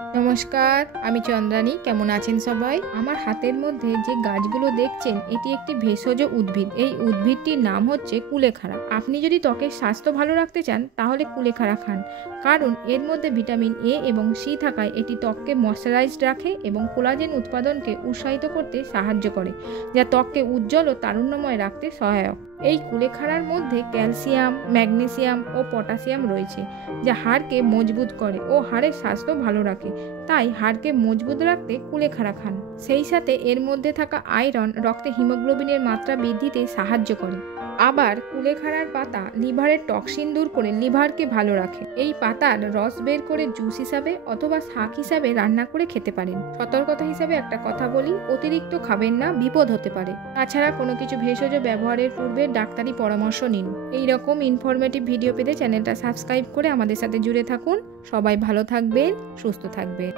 নমস্কার, আমি চন্দ্রানী। কেমন আছেন সবাই? আমার হাতের মধ্যে যে গাছগুলো দেখছেন, এটি একটি ভেষজ উদ্ভিদ। এই উদ্ভিদটির নাম হচ্ছে কুলেখাড়া। আপনি যদি ত্বকের স্বাস্থ্য ভালো রাখতে চান তাহলে কুলেখাড়া খান, কারণ এর মধ্যে ভিটামিন এ এবং সি থাকায় এটি ত্বককে ময়শ্চারাইজড রাখে এবং কোলাজেন উৎপাদনকে উৎসাহিত করতে সাহায্য করে, যা ত্বককে উজ্জ্বল ও তারুণ্যময় রাখতে সহায়ক। এই কুলেখাড়ার মধ্যে ক্যালসিয়াম, ম্যাগনেসিয়াম ও পটাশিয়াম রয়েছে, যা হাড়কে মজবুত করে ও হাড়ের স্বাস্থ্য ভালো রাখে। তাই হাড়কে মজবুত রাখতে কুলেখাড়া খান। সেই সাথে এর মধ্যে থাকা আয়রন রক্তে হিমোগ্লোবিনের মাত্রা বৃদ্ধিতে সাহায্য করে। আবার কুলেখাড়ার পাতা লিভারের টক্সিন দূর করে লিভারকে ভালো রাখে। এই পাতার রস বের করে জুস হিসাবে অথবা শাক হিসাবে রান্না করে খেতে পারেন। সতর্কতা হিসাবে একটা কথা বলি, অতিরিক্ত খাবেন না, বিপদ হতে পারে। তাছাড়া কোনো কিছু ভেষজ ব্যবহারের পূর্বে ডাক্তারি পরামর্শ নিন। এই রকম ইনফরমেটিভ ভিডিও পেতে চ্যানেলটা সাবস্ক্রাইব করে আমাদের সাথে জুড়ে থাকুন। সবাই ভালো থাকবেন, সুস্থ থাকবেন।